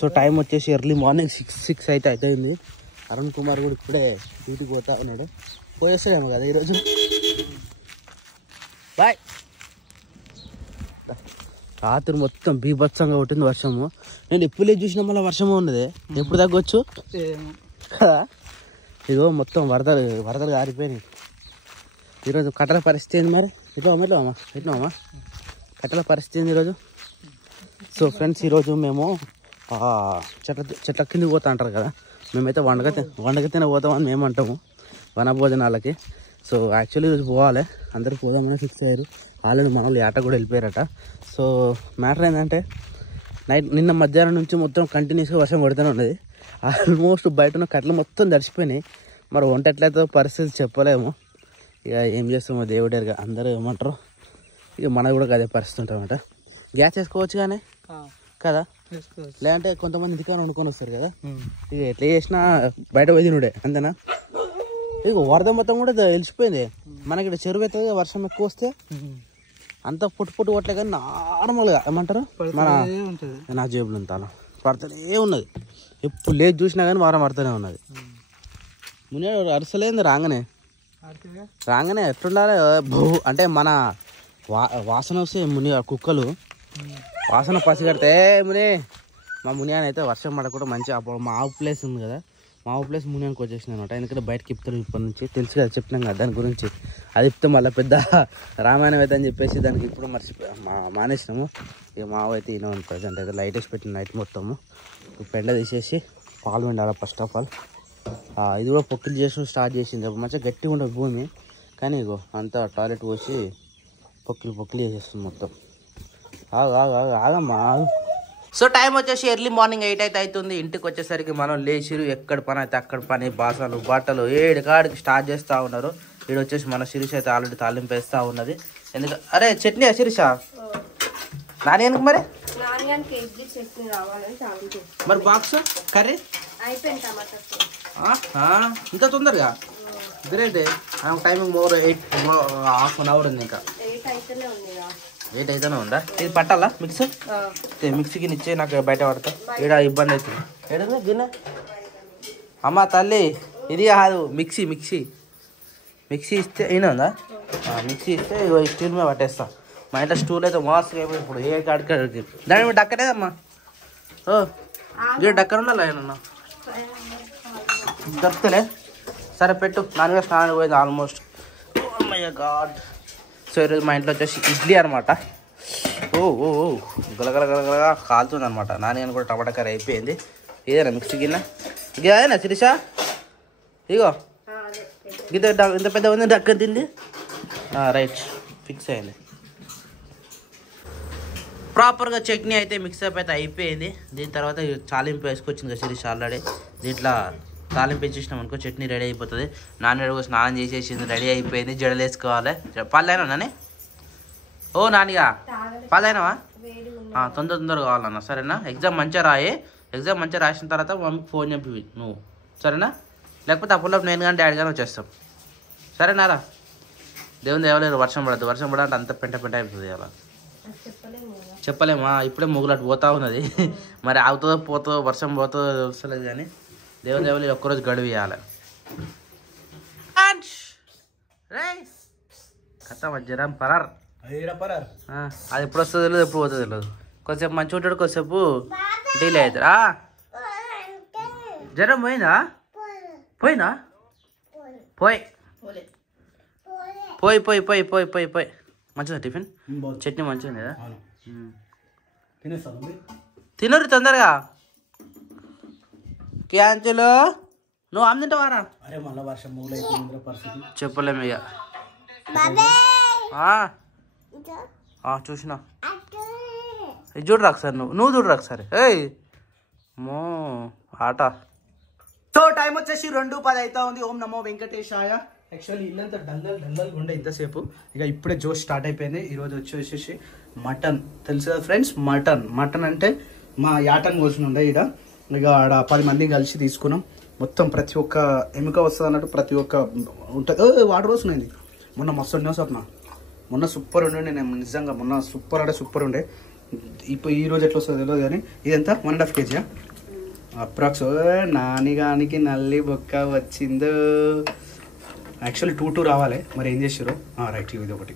So time వచ్చేసి early morning 6 అయితే అవుతుంది. అరుణ్ కుమార్ కూడా ఇప్పుడే డ్యూటీకి పోతా ఉన్నాడు. పోయేస్తాడేమో కదా ఈరోజు. బాయ్. రాత్రి మొత్తం బీభత్సంగా కొట్టింది వర్షము. నేను ఎప్పుడు చూసినా మళ్ళీ వర్షము ఉన్నది. ఎప్పుడు తగ్గొచ్చు కదా. ఇదో మొత్తం వరదలు ఆరిపోయినాయి. ఈరోజు కట్టల పరిస్థితి ఏంది మరి? ఎట్లా కట్టల పరిస్థితి ఏంది ఈరోజు? సో ఫ్రెండ్స్, ఈరోజు మేము చెట్ల కిందకి పోతా అంటారు కదా, మేమైతే వండగతిన పోతామని మేము అంటాము వనభోజనాలకి. సో యాక్చువల్లీ ఈరోజు పోవాలి, అందరూ పోదామని ఫిక్స్ అయ్యారు. ఆల్రెడీ మన వాళ్ళు ఆట కూడా వెళ్ళిపోయారట. సో మ్యాటర్ ఏంటంటే నిన్న మధ్యాహ్నం నుంచి మొత్తం కంటిన్యూస్గా వర్షం పడుతూనే ఉన్నది. ఆల్మోస్ట్ బయట ఉన్న కట్టలు మొత్తం తడిసిపోయినాయి. మరి వంట ఎట్లయితే పరిస్థితి చెప్పలేము. ఇక ఏం చేస్తామో దేవుడేరుగా. అందరూ ఏమంటారు, ఇక మనకు కూడా అదే పరిస్థితి ఉంటామట. గ్యాస్ వేసుకోవచ్చు కానీ కదా, లేదంటే కొంతమంది ఇంటికాడ వండుకొని వస్తారు కదా. ఇక ఎట్లా చేసినా బయట పోయి తినుడే అంతేనా. ఇక వరద మొత్తం కూడా తెలిసిపోయింది. మనకి ఇక్కడ చెరువు అవుతుంది, వర్షం ఎక్కువ వస్తే అంత పొట్టు కొట్టలే కానీ నార్మల్గా ఏమంటారు నా జేబులు అంతా పడుతూనే ఉన్నది. ఎప్పుడు లేదు చూసినా కానీ వారం పడుతూనే ఉన్నది. మునే అరసలేదు రాగానే ఎట్లుండాలి అంటే మన వాసన వస్తే ముని కుక్కలు వాసన పసిగడితే మా మునియాన్ అయితే వర్షం పడకుండా మంచిగా మా ఆవు ప్లేస్ ఉంది కదా, మా ఆవు ప్లేస్ మునియానికి వచ్చేసింది అనమాట. ఎందుకంటే బయటకి ఇప్పుతారు ఇప్పటి నుంచి తెలుసు కదా, చెప్పినాం కదా దాని గురించి. అది ఇప్పితే మళ్ళీ పెద్ద రామాయణం అయితే అని చెప్పేసి దానికి ఇప్పుడు మానేసినాము. ఇక మా ఆవు అయితే ఈయన ప్రజెంట్ అయితే లైట్ వేసి పెట్టిన నైట్ మొత్తము. పెండ తీసేసి పాలు వండాలి ఫస్ట్ ఆఫ్ ఆల్. ఇది కూడా పొక్కులు చేసి స్టార్ట్ చేసింది. మంచిగా గట్టిగా ఉండదు భూమి, కానీ ఇగో అంతా టాయిలెట్ పోసి పొక్కులు చేసేస్తుంది మొత్తం. ఆగమ్మా. సో టైం వచ్చేసి ఎర్లీ మార్నింగ్ 8 అయితే అవుతుంది. ఇంటికి వచ్చేసరికి మనం లేచిరు, ఎక్కడ పని అయితే అక్కడ పని, బాసలు బట్టలు 7 కాడికి స్టార్ట్ చేస్తూ ఉన్నారు. ఇక్కడ వచ్చేసి మన శిరీష అయితే ఆల్రెడీ తాలింపు వేస్తూ ఉన్నది. ఎందుకంటే అరే చట్నీ శిరీష నాని ఎందుకు మరి బాక్స్ కర్రీ ఇంత తొందరగా గ్రేట్. టైమింగ్ మోర్ 1/2 ఉంది. ఇంకా 8 అయితేనే ఉందా? ఇది పట్టాలా మిక్సీకి ఇచ్చే నాకు బయట పడతా. ఈడ ఇబ్బంది అవుతుంది. ఏడుంది గిన్నె అమ్మ తల్లి, ఇది కాదు మిక్సీ ఇస్తే అయినా ఉందా? మిక్సీ ఇస్తే స్టీల్ మీద పట్టేస్తా. మా ఇంట్లో స్టూల్ అయితే మోస్తగా అయిపోయి ఇప్పుడు ఏ కాడికి దాని మీద డక్కనేదమ్మా. డక్కన ఉండాలి ఏమన్నా దొరుకుతలే. సరే పెట్టు. నాన్నగా స్నానానికి పోయింది almost. Oh my god. So ఈరోజు మా ఇంట్లో వచ్చేసి ఇడ్లీ అనమాట. గలగలగలగలగా కాలుతుంది అనమాట. నాన్నగాని కూడా టమాటా కర్రీ అయిపోయింది. ఇదేనా మిక్సీ గిన్నె? ఇదేనా శిరీష? ఇగో ఇంత పెద్ద ఉంది డక్కన తింది. రైట్ ఫిక్స్ అయింది. ప్రాపర్గా చట్నీ అయితే మిక్సప్ అయితే అయిపోయింది. దీని తర్వాత తాలింపు వేసుకొచ్చింది కదా శిరీష ఆల్రెడీ. దీంట్లో తాలింపు వేసేసినాం అనుకో చట్నీ రెడీ అయిపోతుంది. నాన్న స్నానం చేసేసింది, రెడీ అయిపోయింది. జడలు వేసుకోవాలి. పళ్ళైనా నాని? ఓ నానిగా పళ్ళైనవా? తొందరగా కావాలన్నా సరేనా? ఎగ్జామ్ మంచిగా రాసిన తర్వాత మమ్మీకి ఫోన్ చెప్పి నువ్వు సరేనా? లేకపోతే అప్పుడు నేను కానీ డాడీ కానీ వచ్చేస్తాం సరేనారా? దేవుని దేవలేదు వర్షం పడాలంటే అంత పెంట అయిపోతుంది. అలా చెప్పలేమా? ఇప్పుడే మొగులట్టు పోతా ఉన్నది. మరి అవుతుందో పోతుందో వర్షం పోతుందో తెలుస్తలేదు. కానీ దేవుని దేవలేదు ఒక్కరోజు గడువు ఇవ్వాలి. కథ జరం పరార్. అది ఎప్పుడు వస్తుందో తెలియదు, ఎప్పుడు పోతుందో తెలియదు. కొద్దిసేపు మంచిగా ఉంటాడు, కొద్దిసేపు డీలే అవుతారా? జ్వరం పోయిందా? పోయి మంచిదా టిఫిన్? చట్నీ మంచిగా కదా? తినరు తొందరగా. క్యాన్సిల్. నువ్వు అమ్మ తింటావారా? చెప్పలేము ఇక. చూసినా ఇది చూడరా ఒకసారి. నువ్వు చూడరా ఒకసారి. మో ఆట. సో టైం వచ్చేసి 2:10 అవుతా ఉంది. ఓం నమో వెంకటేశాయ. యాక్చువల్లీ ఇల్లంతా డల్లల్ ఉండే ఇంతసేపు. ఇక ఇప్పుడే జోష్ స్టార్ట్ అయిపోయింది. ఈరోజు వచ్చేసి మటన్ తెలుసు కదా ఫ్రెండ్స్. మటన్ అంటే మా యాటన్ కోసం ఉండే ఇక్కడ. ఇక ఆడ 10 మంది కలిసి తీసుకున్నాం. మొత్తం ప్రతి ఒక్క ఎముక వస్తుంది అన్నట్టు ప్రతి ఒక్క ఉంటుంది. వాటర్ వస్తున్నాయి. మొన్న మస్తు ఉండే స్వప్న. మొన్న సూపర్ ఉండే. నేను నిజంగా మొన్న సూపర్ ఉండే. ఇప్పుడు ఈ రోజు ఎట్లా వస్తుందో తెలియదు కానీ ఇదంతా 1.5 kg. అప్రాక్స్ నానిగానికి నల్లి బొక్క వచ్చిందో. యాక్చువల్లీ 2 రావాలి, మరి ఏం చేసారు. రైట్, ఇది ఒకటి,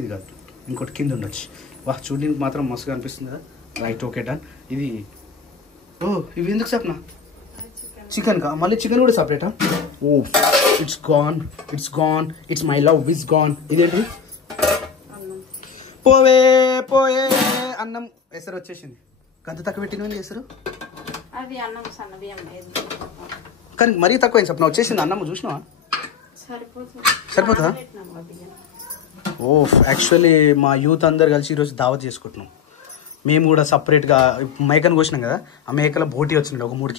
ఇది కాదు ఇంకోటి కింద ఉండొచ్చు. వా చూడడానికి మాత్రం మస్తుగా అనిపిస్తుంది కదా. Right, okay done. ఇది ఇవి ఎందుకు చెప్పనా, చికెన్ కా, మళ్ళీ చికెన్ కూడా సపరేటా. It's gone, it's my love is gone. ఇదేంటి, పోవే పోయే అన్నం ఎసరు వచ్చేసింది. గంత తక్కువ పెట్టినవి ఎసరు, కానీ మరీ తక్కువ అయింది చెప్పిన, వచ్చేసింది అన్నం. చూసినావా, సరిపోతుందా. యాక్చువల్లీ మా యూత్ అందరు కలిసి ఈరోజు దావత్ చేసుకుంటున్నాం. మేము కూడా సపరేట్గా మేకను కోసినాం కదా, ఆ మేకల బోటి వచ్చింది ఒక 3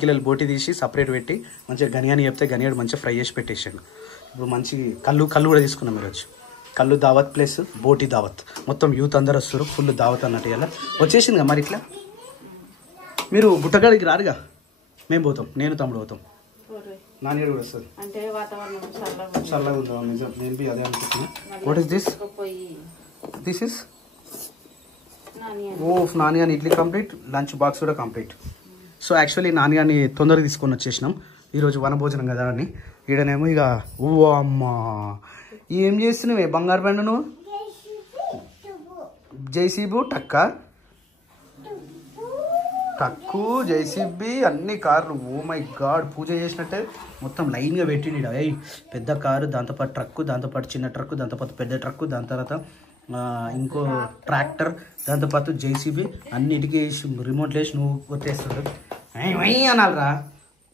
కిలోలు బోటి తీసి సపరేట్ పెట్టి మంచిగా గనియాని చెప్తే గనియాడు మంచిగా ఫ్రై చేసి పెట్టేసాడు. ఇప్పుడు మంచి కళ్ళు కూడా తీసుకున్నాం మీరు వచ్చి. కళ్ళు దావత్ ప్లస్ బోటి దావత్, మొత్తం యూత్ అందరు వస్తారు, ఫుల్ దావత్ అన్నట్టు. ఇలా వచ్చేసింది కదా మరి. ఇట్లా మీరు గుట్టగాడికి రారుగా, మేము పోతాం, నేను తమ్ముడు పోతాం, నాన్నగారు కూడా వస్తుంది. చల్లగా ఉందా, నిజం. నేను బి అదే అనుకుంటున్నా. What is this, this is Nani అని ఇడ్లీ కంప్లీట్, లంచ్ బాక్స్ కూడా కంప్లీట్. సో యాక్చువల్లీ నాని అని తొందరగా తీసుకొని వచ్చేసినాం, ఈరోజు వనభోజనం కదా అని. ఈడనేమో ఇక అమ్మా ఏం చేస్తున్నావే బంగారు బండ నువ్వు, జైసీబు టక్కు జైసీబీ అన్ని కార్లు. ఓ మై గాడ్, పూజ చేసినట్టే మొత్తం లైన్గా పెట్టిండు. పెద్ద కారు, దాంతోపాటు ట్రక్కు, దాంతోపాటు చిన్న ట్రక్కు, దాంతోపాటు పెద్ద ట్రక్కు, దాని తర్వాత ఇంకో ట్రాక్టర్, దాంతోపాటు జైసీబీ అన్నిటికీ రిమోట్లు వేసి నువ్వు కొట్టేస్తాడు అనాలరా.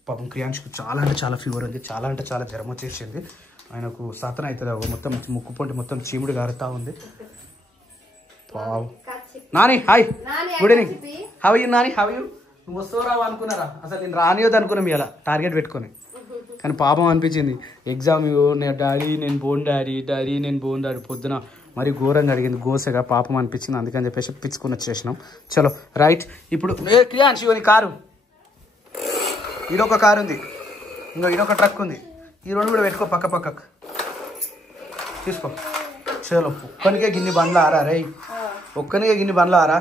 పాపం క్రియాంష్కు చాలా అంటే చాలా ఫీవర్ ఉంది, చాలా అంటే చాలా జ్వరం వచ్చేసింది. ఆయనకు సాధన అవుతుంది, మొత్తం ముక్కు పొంటి మొత్తం చీముడు గారుతా ఉంది. Nani hi, good evening, how you Nani, how you. నువ్వు వస్తావు రావు అనుకున్నారా, అసలు నేను రానియొద్దు అనుకున్నాం ఇలా టార్గెట్ పెట్టుకొని. కానీ పాపం అనిపించింది, ఎగ్జామ్ డాడీ నేను బోన్ డాడీ పొద్దున మరి ఘోరంగా అడిగింది, గోసగా పాపం అనిపించింది. అందుకని చెప్పేసి పిచ్చుకొని వచ్చేసినాం. చలో రైట్, ఇప్పుడు క్రియాంశ్ ఇవన్నీ కారు, ఇదొక కారు ఉంది, ఇంకా ఇదొక ట్రక్ ఉంది, ఈ రెండు కూడా పెట్టుకో పక్కకు తీసుకో. చలో ఒక్కనికే గిన్ని బండ్లు ఆరా రే, ఒక్కనికే గిన్ని బండ్లు ఆరా.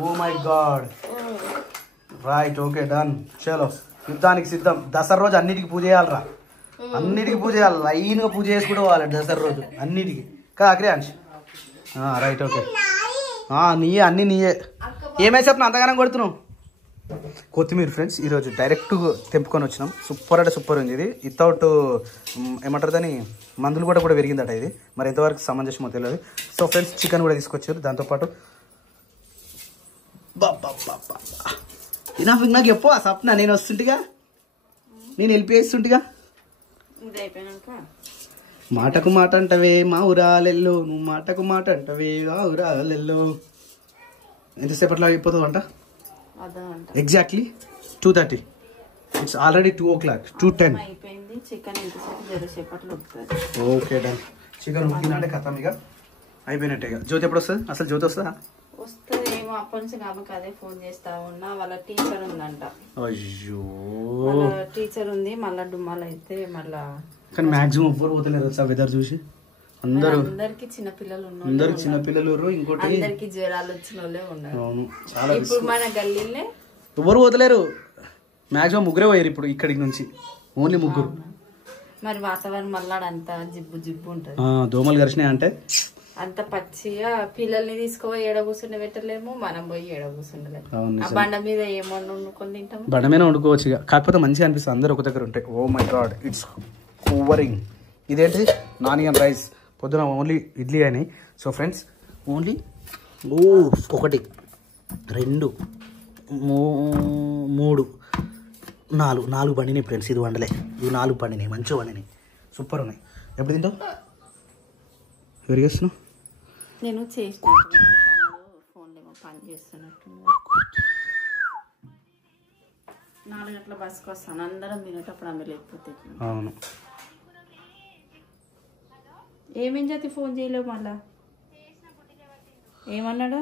Oh my god right, okay done. చలో యుద్ధానికి సిద్ధం. దసరా రోజు అన్నిటికీ పూజ చేయాలరా, అన్నిటికీ పూజ చేయాలి, లైన్గా పూజ చేసుకుంటూ పోవాలి దసరా రోజు అన్నిటికీ. కదా క్రియాంష్, రైట్ ఓకే. నీయే అన్నీ నీయే. ఏమైనా చెప్పిన అంతగానం కొడుతున్నావు. కొత్తిమీర ఫ్రెండ్స్ ఈరోజు డైరెక్ట్ తెంపుకొని వచ్చినాం. సూపర్ అంటే సూపర్ ఉంది ఇది. వితౌట్ ఏమంటారు దాని మందులు కూడా పెరిగిందట ఇది. మరి ఎంతవరకు సమంజసమో తెలియదు. సో ఫ్రెండ్స్ చికెన్ కూడా తీసుకొచ్చారు దాంతోపాటు. నాకు చెప్పు ఆ సప్న, నేను వస్తుంటిగా, నేను వెళ్ళిపోయేస్తుంటిగా. మాటకు మాట అంటవే మా ఊరాలెల్లో, నువ్వు మాటకు మాట అంటవే మా ఊరాలెల్లో. ఎంతసేపట్లో అయిపోతుంది అంట? Exactly 2:30. It's already 2 o'clock, 2:10. Okay done. Chicken ఉడికిందంటే కథం ఇక అయిపోయినట్టే. ఇక జ్యోతి ఎప్పుడు వస్తుంది అసలు? జ్యోతి వస్తుందా? వస్తుందేమో, అప్పటి నుంచి కాబట్టి అదే ఫోన్ చేస్తా ఉన్నా. వాళ్ళ టీచర్ ఉందంట. అయ్యో టీచర్ ఉంది, మళ్ళా డుమ్మాలు అయితే మళ్ళా. కానీ మాక్సిమం ఎవ్వరు పోతలేరు సార్ వెదర్ చూసి. అందరికి చిన్నపిల్లలు అందరికి చిన్నపిల్లలు, ఇంకోటి అందరికి జ్వరాలు వచ్చిన వాళ్ళే ఉన్నారు. ఇప్పుడు మన గల్లీలే ఎవరు పోతలేరు. మాక్సిమం ముగ్గురే పోయారు ఇప్పుడు ఇక్కడికి నుంచి, ఓన్లీ ముగ్గురు. మరి వాతావరణం మళ్ళా అంతా జిబ్బు ఉంటుంది. దోమలు కరిచినాయి అంటే అంత పచ్చిగా పిల్లల్ని తీసుకుపోయి ఏడ కూర్చుండి పెట్టలేము, మనం పోయి ఏడ కూర్చుండలేము. ఆ బండ మీద ఏమన్నా వండుకొని తింటాము, బండ మీద వండుకోవచ్చు. కాకపోతే మంచిగా అనిపిస్తుంది అందరు ఒక దగ్గర ఉంటాయి. Oh my god, it's overing. ఇదేంటి నానియన్ రైస్, పొద్దున ఓన్లీ ఇడ్లీ అని. సో ఫ్రెండ్స్ ఓన్లీ 1 2 3 4 పండినాయి ఫ్రెండ్స్. ఇది వండలే, ఇవి 4 పండినాయి, మంచిగా వండినాయి, సూపర్ ఉన్నాయి. ఎప్పుడు తింటావు? ఎవరికి చేస్తున్నావు? నేను చేసిన ఫోన్లో ఏమో పని చేస్తున్నట్టు. 4 గంటల బస్కి వస్తాను, అందరం తినేటప్పుడు ఆమె లేకపోతే. అవును. ఏమేం చేతి ఫోన్ చేయలేవు మళ్ళా? ఏమన్నాడు?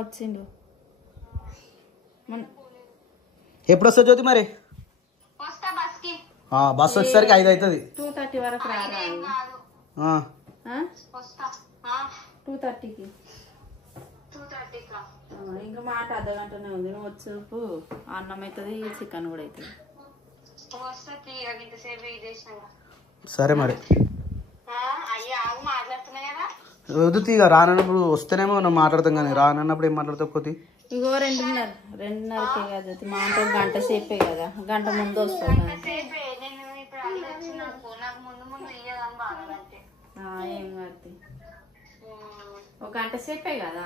వచ్చిండు. ఎప్పుడు వస్తా జ్యోతి మరి? బస్ వచ్చేసరికి 5 అవుతుంది. 2:30 వరకు రారా? 2:30కి ఇంకా మాట అర్ధగంటనే ఉంది. నువ్వు వచ్చేపు అన్నం అవుతుంది, చికెన్ కూడా అవుతుంది. సరే మరి వద్దు తీగ రానప్పుడు వస్తేనేమో మనం మాట్లాడతాం కానీ రానన్నప్పుడు ఏం మాట్లాడతావు కొద్ది. ఇగో 2:30కే కదా మా అంటే గంట సేపే కదా, గంట ముందు వస్తుంది. ఏం కడుతుంది ఒక గంట సేపే కదా,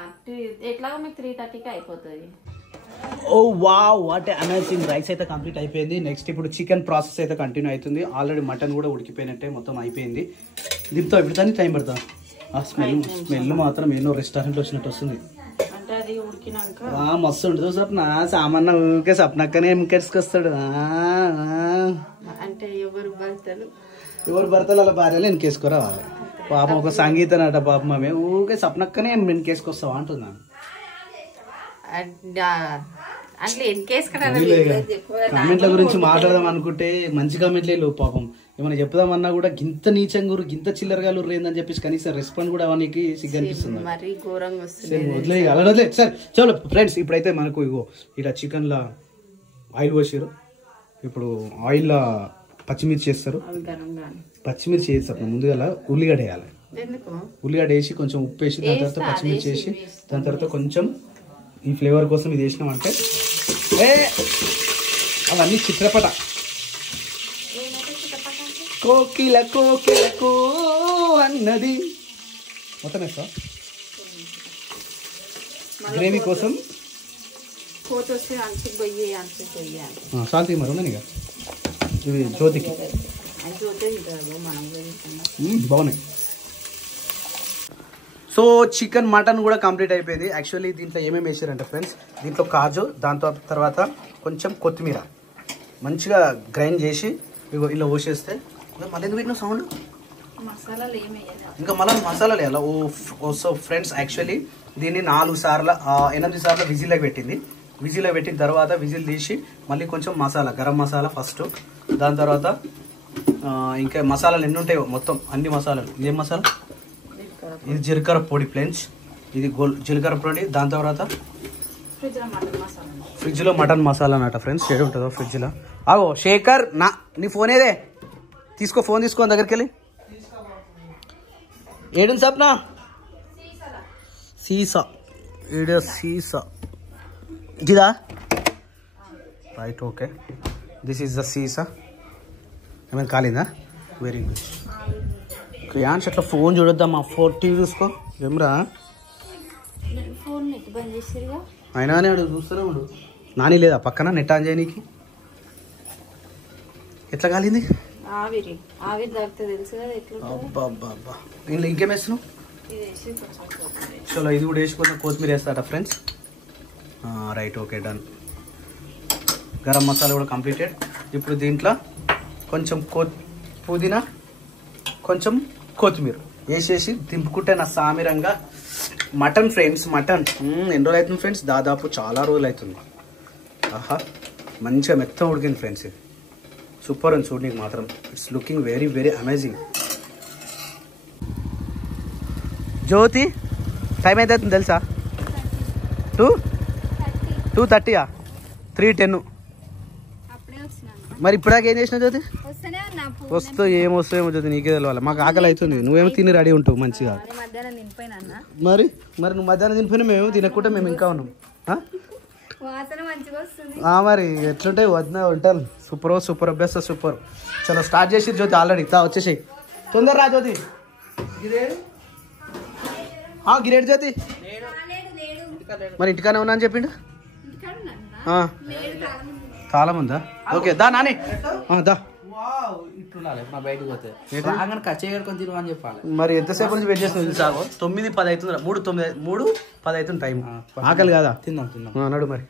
ఎట్లాగో మీకు 3:30కి అయిపోతుంది. ఓ వావ్ వాట్ అమేజింగ్. రైస్ అయితే కంప్లీట్ అయిపోయింది. నెక్స్ట్ ఇప్పుడు చికెన్ ప్రాసెస్ అయితే కంటిన్యూ అవుతుంది. ఆల్రెడీ మటన్ కూడా ఉడికిపోయినట్టే మొత్తం అయిపోయింది. దీంతో ఇప్పుడు దాన్ని టైం పడుతుంది. ఆ స్మెల్ మాత్రం ఏదో రెస్టారెంట్ వచ్చినట్టు వస్తుంది. అంటే అది ఉడికినాక మస్తు ఉంటుంది సప్న. సామాన్ ఊరికే సప్నక్కనే ఎంకెసుకొస్తాడు. అంటే ఎవరు భర్తలు అలా భార్యలు వెనకేసుకోరా వాళ్ళు. పాపం ఒక సంగీతం అట పాపం ఆమె ఊరికే సప్నక్కనే వెనకేసుకొస్తావా అంటున్నాను. కామెంట్ల గురించి మాట్లాడదాం అనుకుంటే మంచి కామెంట్లే లేవు పాపం. ఏమైనా చెప్దామన్నా కూడా గింత నీచంగా గింత చిల్లరగా ఏందని చెప్పేసి కనీసం రెస్పాండ్ కూడా అవన్నీ సిగ్గు అనిపిస్తుంది. వదిలే సార్. చలో ఫ్రెండ్స్, ఇప్పుడైతే మనకు ఇగో ఇలా చికెన్ లా ఆయిల్ పోసారు. ఇప్పుడు ఆయిల్ లా పచ్చిమిర్చి వేస్తారు. పచ్చిమిర్చి వేస్తారు ముందుగా ఉల్లిగడ్డ వేయాలి. ఉల్లిగడ్డ వేసి కొంచెం ఉప్పు వేసి దాని తర్వాత పచ్చిమిర్చి వేసి దాని తర్వాత కొంచెం ఈ ఫ్లేవర్ కోసం ఇది వేసినామంటే అవన్నీ చిత్రపట. కోకిల కోకిలకు అన్నది మొత్తం వేస్తా గ్రేవీ కోసం. శాంతి మరి ఉన్నాను ఇక ఇవి జ్యోతికి బాగున్నాయి. సో చికెన్ మటన్ కూడా కంప్లీట్ అయిపోయింది. యాక్చువల్లీ దీంట్లో ఏమేమి వేసారంటే ఫ్రెండ్స్, దీంట్లో కాజు, దాంతో తర్వాత కొంచెం కొత్తిమీర మంచిగా గ్రైండ్ చేసి ఇగో ఇలా పోసేస్తే మళ్ళీ ఎందుకు పెట్టిన సౌండ్ ఇంకా మళ్ళీ మసాలాలు వేయాలి. సో ఫ్రెండ్స్ యాక్చువల్లీ దీన్ని 8 సార్లు విజిల్లోకి పెట్టింది. విజిల్లో పెట్టిన తర్వాత విజిల్ తీసి మళ్ళీ కొంచెం మసాలా, గరం మసాలా ఫస్ట్, దాని తర్వాత ఇంకా మసాలాలు ఎన్ని ఉంటాయో మొత్తం అన్ని మసాలాలు. ఇదేం మసాలా? ఇది జీలకర్ర పొడి ఫ్రెండ్స్, ఇది జీలకర్ర పొడి. దాని తర్వాత ఫ్రిడ్జ్లో మటన్ మసాలా అన్నట ఫ్రెండ్స్. ఏడు ఉంటుందో ఫ్రిడ్జ్లో. ఆగో శేఖర్, నీ ఫోన్ ఏదే తీసుకో, ఫోన్ తీసుకో దగ్గరికి వెళ్ళి. ఏడు సప్నా సీసా ఏడే సీసా ఇదా right. Okay, this is the సీసా. ఏమైనా కాలేదా? Very good. క్రియాన్స్ అట్లా ఫోన్ చూడొద్దామా, 4 చూసుకో. ఏమరా అయినా అడుగు చూస్తూనే ఉండు. నాని లేదా పక్కన నెట్ ఆన్ చేయనీకి? ఎట్లా కాలింది? దీంట్లో ఇంకేం వేస్తున్నావు? చలో ఇది కూడా వేసుకున్న కొత్తిమీర వేస్తాట friends. Right, okay, done. Garam masala కూడా కంప్లీటెడ్. ఇప్పుడు దీంట్లో కొంచెం పుదీనా, కొంచెం కొత్తిమీర వేసేసి దింపుకుంటే నా సామిరంగా మటన్ ఫ్రెండ్స్. మటన్ ఎన్ని రోజులు అవుతుంది ఫ్రెండ్స్? దాదాపు చాలా రోజులు అవుతుంది. ఆహా, మంచిగా మెత్తం ఉడికింది ఫ్రెండ్స్. ఇది సూపర్ అని చూడడానికి మాత్రం. It's looking very very amazing. Jyoti time అయితే అవుతుంది తెలుసా? 2:30 3:10. మరి ఇప్పుడాక ఏం చేసినావు జ్యోతి? వస్తూ ఏమొస్తాయేమో జ్యోతి, నీకే తెలవాలి. మాకు ఆకలి అవుతుంది. నువ్వేమో తిని రెడీ ఉంటావు మంచిగా. మరి నువ్వు మధ్యాహ్నం తినిపోయినా మేము తినకుండా మేము ఇంకా ఉన్నాం. మరి ఎట్లుంటాయి వదిన వంటలు? Super best super. చలో స్టార్ట్ చేసి జ్యోతి ఆల్రెడీ వచ్చేసాయి. తొందర రా జ్యోతి. గిరేడు జ్యోతి మరి ఇంటికానే ఉన్నా అని చెప్పిండు. తాళం ఉందా? ఓకే దా నాని దా. బయటకు పోతే ఖర్చు తినమని చెప్పాలి. మరి ఎంతసేపు నుంచి వెయిట్ చేస్తున్నావు? సాగు 9:10 అవుతుంది. 3:10 అవుతుంది టైం. ఆకలి కదా, తిందాం. నడు మరి.